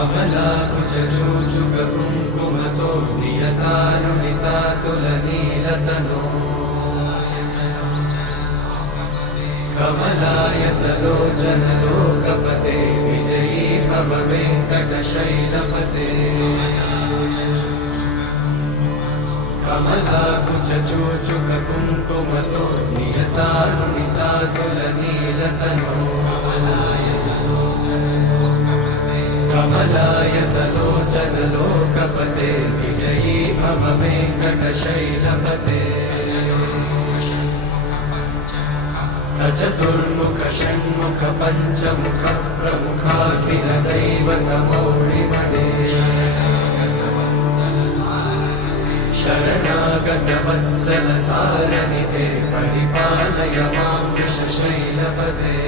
कमलाकुचूचुककुङ्कुमतो नियतारुणितातुलनीलतनो कमलायतलोचनलोकपते विजयी भव वेङ्कटशैलपते कमलाकुचूचुककुङ्कुमतो नियतारुणितातुलनीलतनो कमलायतलोचनलोकपते विजयी भव वेङ्कटशैलपते सचतुर्मुख षण्मुख पञ्चमुख प्रमुखाखिल दैवतमौळिमणे शरणागत वत्सल सारनिधे परिपालय मां वृषशैलपते